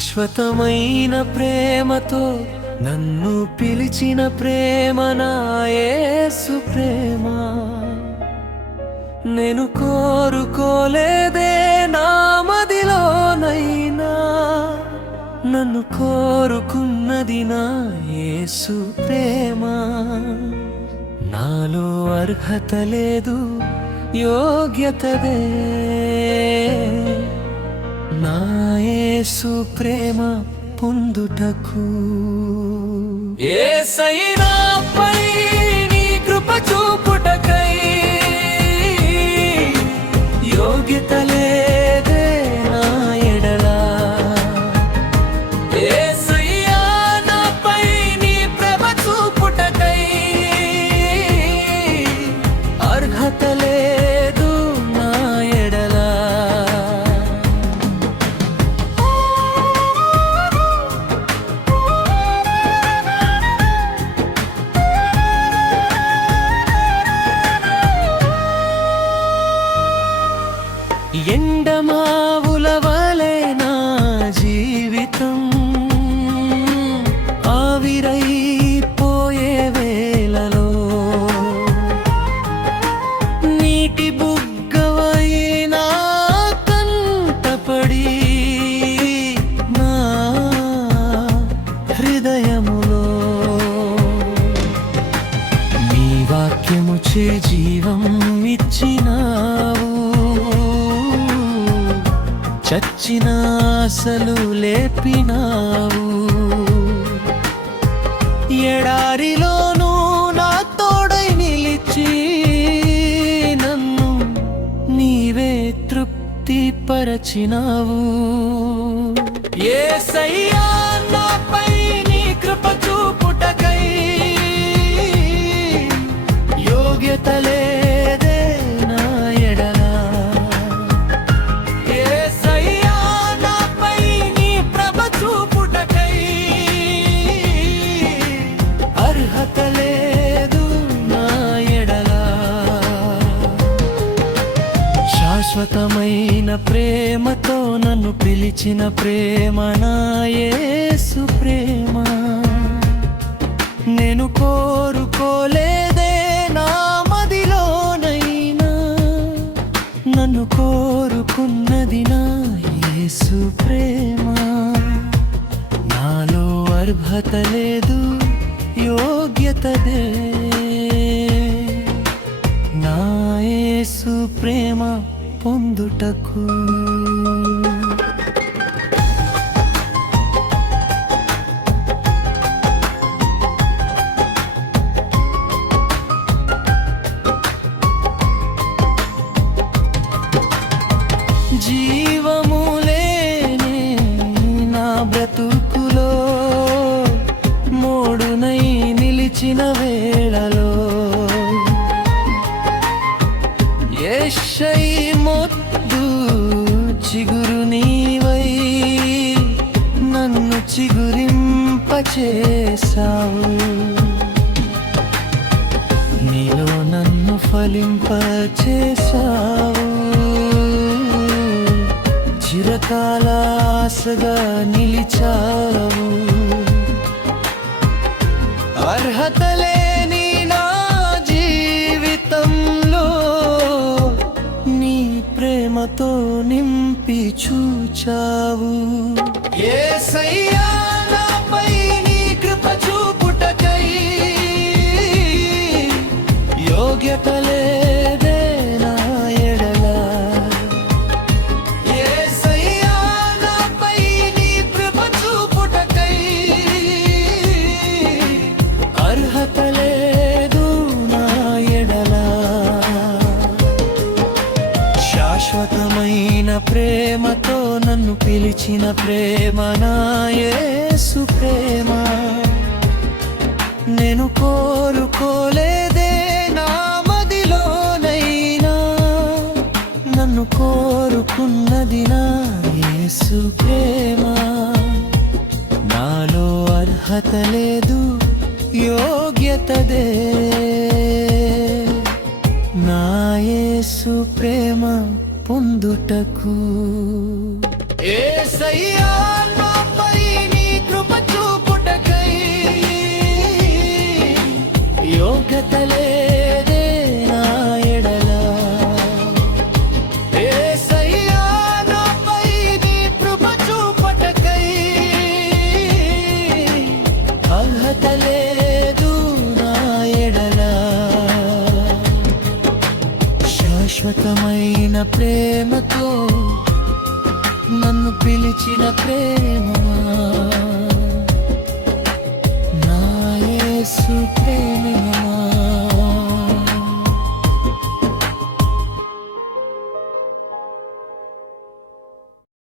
శాశ్వతమైన ప్రేమతో నన్ను పిలిచిన ప్రేమ నా యేసు ప్రేమ. నేను కోరుకోలేదే నా మదిలోనైనా, నన్ను కోరుకున్నది నా యేసు ప్రేమ. నాలో అర్హత లేదు, యోగ్యతదే నా యేసు ప్రేమ పొందుటకు. యేసయ్యనాపై నీ కృప చూపుటకై యోగ్యత లేదే నా ఎడల. యేసయ్యా నాపై నీ ప్రేమ చూపుటకై అర్హత లేదు నా ఎడల. ఎండమావుల వలె నా జీవితం ఆవిరైపోయే వేళలో నీటి బుగ్గవై నా కంటపడి నా హృదయములో నీ వాక్యముచే జీవం ఇచ్చినావు. చచ్చిన ఆశలు లేపినావు. ఎడారిలోనూ నా తోడై నిలిచి నన్ను నీవే తృప్తి పరచినావు. యేసయ్యా నాపై నీ కృప చూపుటకై యోగ్యత లేదే నా ఎడల. శాశ్వతమైన ప్రేమతో నన్ను పిలిచిన ప్రేమ నా యేసు ప్రేమ. నేను కోరుకోలేదే నా మదిలోనైనా, నన్ను కోరుకున్నది నా యేసు ప్రేమ. నాలో అర్హత లేదు, యోగ్యతదే నా యేసు ప్రేమ పొందుటకు. జీవము లేని నా బ్రతుకులో మోడునై నిలిచిన వేళలో యేసయ్య మొద్దు చిగురు నీవై నన్ను చిగురింపచేసావు. నీలో నన్ను ఫలింపచేసావు. చిరకాల ఆశగా నిలిచావు. అర్హత లేని నా జీవితంలో నీ ప్రేమతో నింపి చూచావు. యేసయ్యా నాపై నీ కృప చూపుటకై యోగ్యత లేదే నా ఎడల. యేసయ్యా నాపై నీ కృప చూపుటకై అర్హత లేదు నా ఎడల. శాశ్వతమైన ప్రేమతో నన్ను పిలిచిన ప్రేమ నా యేసు ప్రేమ. నేను కోరుకోలేదే నా మదిలోనైనా, నన్ను కోరుకున్నది నా యేసు ప్రేమ. నాలో అర్హత లేదు, యోగ్యతదే నా యేసు ప్రేమ పొందుటకు. యేసయ్యా ప్రేమతో నన్ను పిలిచిన ప్రేమమా నా యేసు ప్రేమమా